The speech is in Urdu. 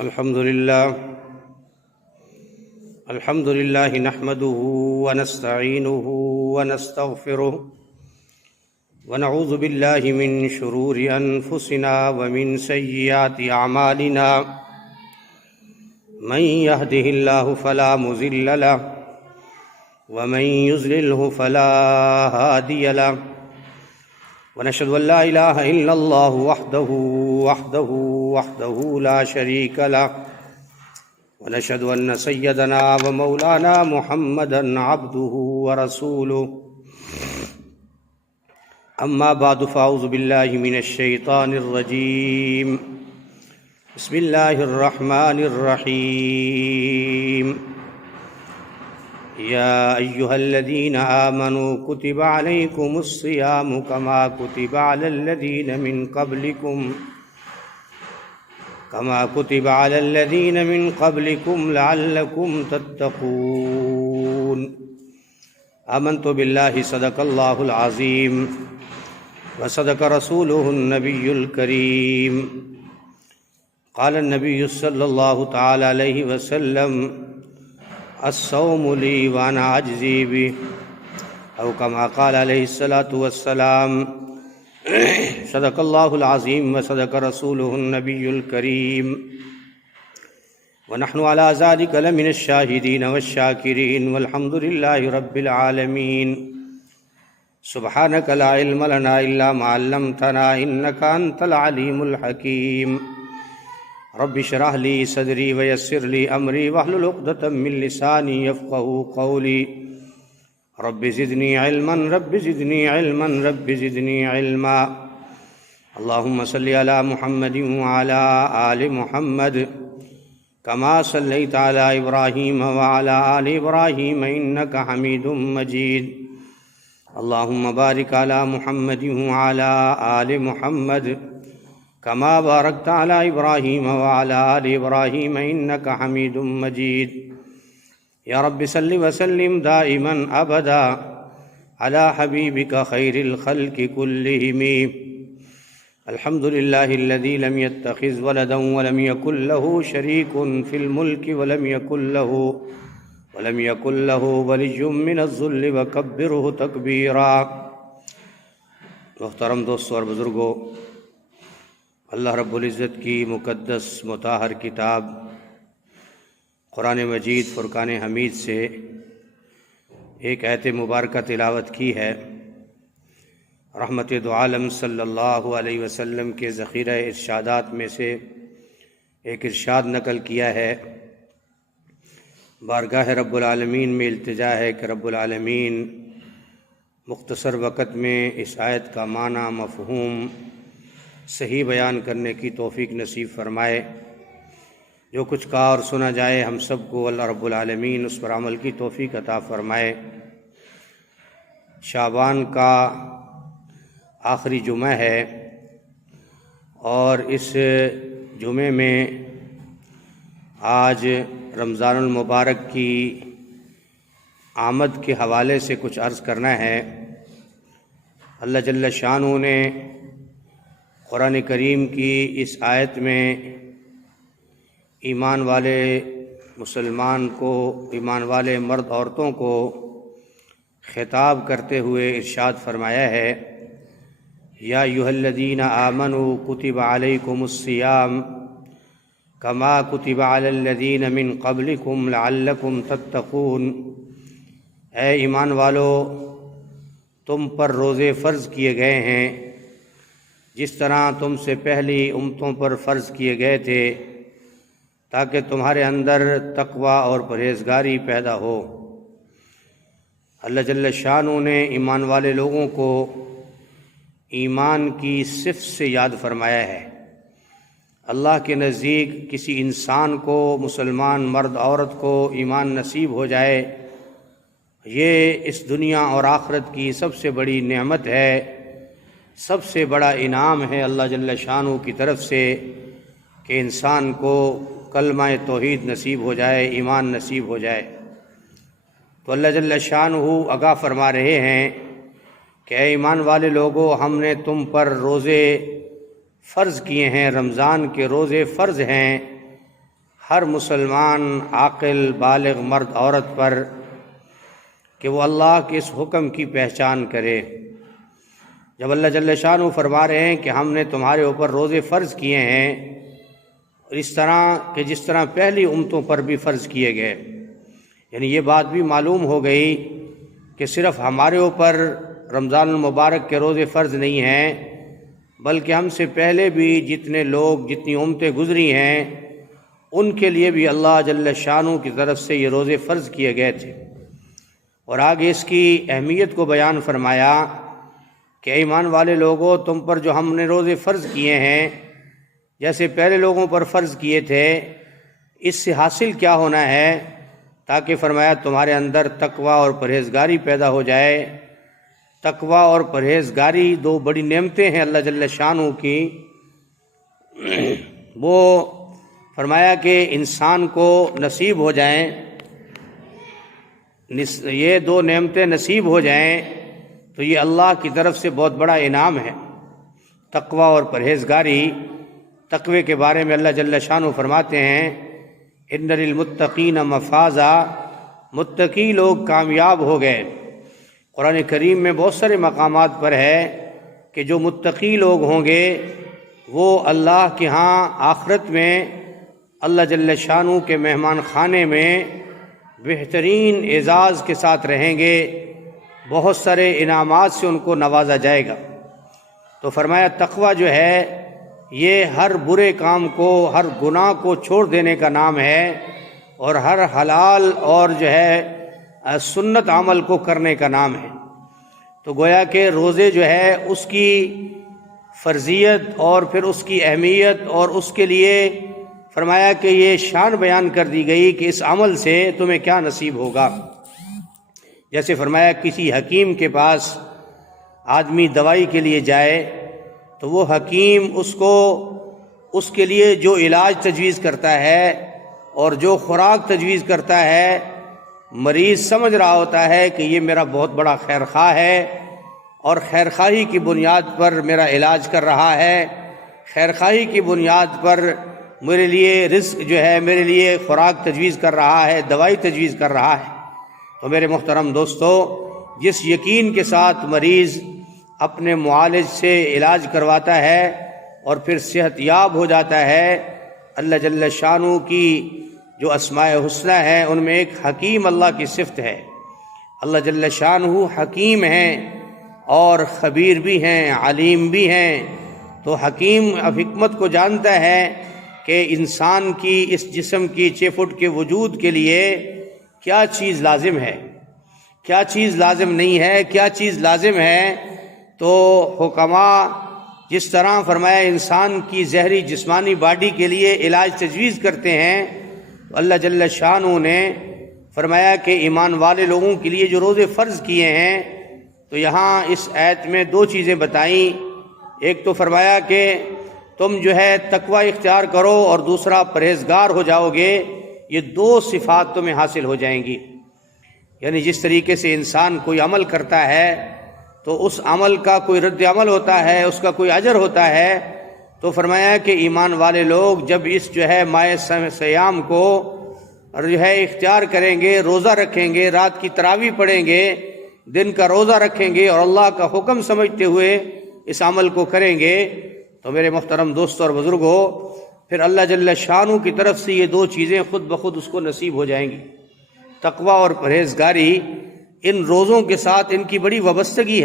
الحمد لله نحمده ونستعينه ونستغفره ونعوذ بالله من شرور أنفسنا ومن سيئات أعمالنا من يهده الله فلا مضل له ومن يضلله فلا هادي له ونشهد أن لا إله إلا الله وحده لا شريك له ونشهد أن سيدنا ومولانا محمدا عبده ورسوله أما بعد فأعوذ بالله من الشيطان الرجيم بسم الله الرحمن الرحيم يا أيها الذين آمنوا كتب عليكم الصيام كما كتب على الذين من قبلكم لعلكم تتقون آمنت بالله صدق الله العظيم وصدق رسوله النبي الكريم قال النبي صلى الله تعالى عليه وسلم الصوم لي وأنا أجزي به أو كما قال عليه الصلاة والسلام صدق الله العظيم وصدق رسوله النبي الكريم ونحن على ذلك لمن الشاهدين والشاكرين والحمد لله رب العالمين سبحانك لا علم لنا إلا ما علمتنا إنك أنت العليم الحكيم رب اشرح لي صدري ويسر لي أمري واحلل عقدة من لساني يفقهوا قولي رب زدني علما رب زدني علما رب زدني علما اللهم صل على محمد وعلى آل محمد كما صليت على إبراهيم وعلى آل إبراهيم إنك حميد مجيد اللهم بارك على محمد وعلى آل محمد كما باركت على إبراهيم وعلى آل إبراهيم إنك حميد مجيد يا رب صل وسلم دائما أبدا على حبيبك خير الخلق كلهم الحمد لله الذي لم يتخذ ولدا ولم يكن له شريك في الملك ولم يكن له ولي من الذل وكبره تكبيرا محترم دوستو اور بزرگوں، اللہ رب العزت کی مقدس مطہر کتاب قرآن مجید فرقان حمید سے ایک آیت مبارکہ تلاوت کی ہے۔ رحمت دو عالم صلی اللہ علیہ وسلم کے ذخیرہ ارشادات میں سے ایک ارشاد نقل کیا ہے۔ بارگاہ رب العالمین میں التجا ہے کہ رب العالمین مختصر وقت میں اس آیت کا معنی مفہوم صحیح بیان کرنے کی توفیق نصیب فرمائے۔ جو کچھ کہا اور سنا جائے ہم سب کو اللہ رب العالمین اس پر عمل کی توفیق عطا فرمائے۔ شعبان کا آخری جمعہ ہے اور اس جمعے میں آج رمضان المبارک کی آمد کے حوالے سے کچھ عرض کرنا ہے۔ اللہ جل شانہ نے قرآن کریم کی اس آیت میں ایمان والے مسلمان کو، ایمان والے مرد عورتوں کو خطاب کرتے ہوئے ارشاد فرمایا ہے، یا ایھا الذین آمنوا کتب علیکم الصیام کما کتب علی الذین من قبلکم لعلکم تتقون۔ اے ایمان والو، تم پر روزے فرض کیے گئے ہیں جس طرح تم سے پہلی امتوں پر فرض کیے گئے تھے، تاکہ تمہارے اندر تقوی اور پرہیزگاری پیدا ہو۔ اللہ جل شانہ نے ایمان والے لوگوں کو ایمان کی صفت سے یاد فرمایا ہے۔ اللہ کے نزدیک کسی انسان کو، مسلمان مرد عورت کو ایمان نصیب ہو جائے، یہ اس دنیا اور آخرت کی سب سے بڑی نعمت ہے، سب سے بڑا انعام ہے اللہ جل شانہ کی طرف سے کہ انسان کو کلمہ توحید نصیب ہو جائے، ایمان نصیب ہو جائے۔ تو اللہ جل شانہ آگاہ فرما رہے ہیں کہ اے ایمان والے لوگوں، ہم نے تم پر روزے فرض کیے ہیں، رمضان کے روزے فرض ہیں، ہر مسلمان عاقل بالغ مرد عورت پر کہ وہ اللہ کے اس حکم کی پہچان کرے۔ جب اللہ جل شانہ فرما رہے ہیں کہ ہم نے تمہارے اوپر روزے فرض کیے ہیں، اور اس طرح کہ جس طرح پہلی امتوں پر بھی فرض کیے گئے، یعنی یہ بات بھی معلوم ہو گئی کہ صرف ہمارے اوپر رمضان المبارک کے روزے فرض نہیں ہیں، بلکہ ہم سے پہلے بھی جتنے لوگ جتنی امتیں گزری ہیں ان کے لیے بھی اللہ جل شانہ کی طرف سے یہ روزے فرض کیے گئے تھے۔ اور آگے اس کی اہمیت کو بیان فرمایا کہ ایمان والے لوگوں، تم پر جو ہم نے روزے فرض کیے ہیں جیسے پہلے لوگوں پر فرض کیے تھے، اس سے حاصل کیا ہونا ہے؟ تاکہ فرمایا تمہارے اندر تقوی اور پرہیزگاری پیدا ہو جائے۔ تقوی اور پرہیزگاری دو بڑی نعمتیں ہیں اللہ جل شانہ کی۔ وہ فرمایا کہ انسان کو نصیب ہو جائیں، یہ دو نعمتیں نصیب ہو جائیں تو یہ اللہ کی طرف سے بہت بڑا انعام ہے۔ تقوی اور پرہیزگاری۔ تقوی کے بارے میں اللہ جل شانہ فرماتے ہیں ان للمتقین مفازا، متقی لوگ کامیاب ہو گئے۔ قرآن کریم میں بہت سارے مقامات پر ہے کہ جو متقی لوگ ہوں گے وہ اللہ کے ہاں آخرت میں اللہ جل شانہ کے مہمان خانے میں بہترین اعزاز کے ساتھ رہیں گے، بہت سارے انعامات سے ان کو نوازا جائے گا۔ تو فرمایا تقوی جو ہے یہ ہر برے کام کو، ہر گناہ کو چھوڑ دینے کا نام ہے، اور ہر حلال اور جو ہے سنت عمل کو کرنے کا نام ہے۔ تو گویا کہ روزے جو ہے اس کی فرضیت اور پھر اس کی اہمیت اور اس کے لیے فرمایا کہ یہ شان بیان کر دی گئی کہ اس عمل سے تمہیں کیا نصیب ہوگا۔ جیسے فرمایا کسی حکیم کے پاس آدمی دوائی کے لیے جائے تو وہ حکیم اس کے لیے جو علاج تجویز کرتا ہے اور جو خوراک تجویز کرتا ہے، مریض سمجھ رہا ہوتا ہے کہ یہ میرا بہت بڑا خیر خواہ ہے اور خیر خواہی کی بنیاد پر میرا علاج کر رہا ہے، خیر خواہی کی بنیاد پر میرے لیے رزق جو ہے، میرے لیے خوراک تجویز کر رہا ہے، دوائی تجویز کر رہا ہے۔ تو میرے محترم دوستو، جس یقین کے ساتھ مریض اپنے معالج سے علاج کرواتا ہے اور پھر صحت یاب ہو جاتا ہے، اللہ جل شانہ کی جو اسماء حسنی ہیں ان میں ایک حکیم اللہ کی صفت ہے۔ اللہ جل شانہ حکیم ہیں اور خبیر بھی ہیں، علیم بھی ہیں۔ تو حکیم حکمت کو جانتا ہے کہ انسان کی اس جسم کی 6 فٹ کے وجود کے لیے کیا چیز لازم ہے، کیا چیز لازم نہیں ہے، کیا چیز لازم ہے۔ تو حکماء جس طرح فرمایا انسان کی زہری جسمانی باڈی کے لیے علاج تجویز کرتے ہیں، تو اللہ جل شانہ نے فرمایا کہ ایمان والے لوگوں کے لیے جو روزے فرض کیے ہیں، تو یہاں اس آیت میں 2 چیزیں بتائیں۔ ایک تو فرمایا کہ تم جو ہے تقوی اختیار کرو، اور دوسرا پرہیزگار ہو جاؤ گے۔ یہ 2 صفات تمہیں حاصل ہو جائیں گی۔ یعنی جس طریقے سے انسان کوئی عمل کرتا ہے تو اس عمل کا کوئی رد عمل ہوتا ہے، اس کا کوئی اجر ہوتا ہے، تو فرمایا کہ ایمان والے لوگ جب اس جو ہے ماہ سیام کو جو ہے اختیار کریں گے، روزہ رکھیں گے، رات کی تراویح پڑھیں گے، دن کا روزہ رکھیں گے اور اللہ کا حکم سمجھتے ہوئے اس عمل کو کریں گے، تو میرے محترم دوستوں اور بزرگوں، پھر اللہ جل شانہ کی طرف سے یہ 2 چیزیں خود بخود اس کو نصیب ہو جائیں گی۔ تقوی اور پرہیزگاری، ان روزوں کے ساتھ ان کی بڑی وابستگی ہے۔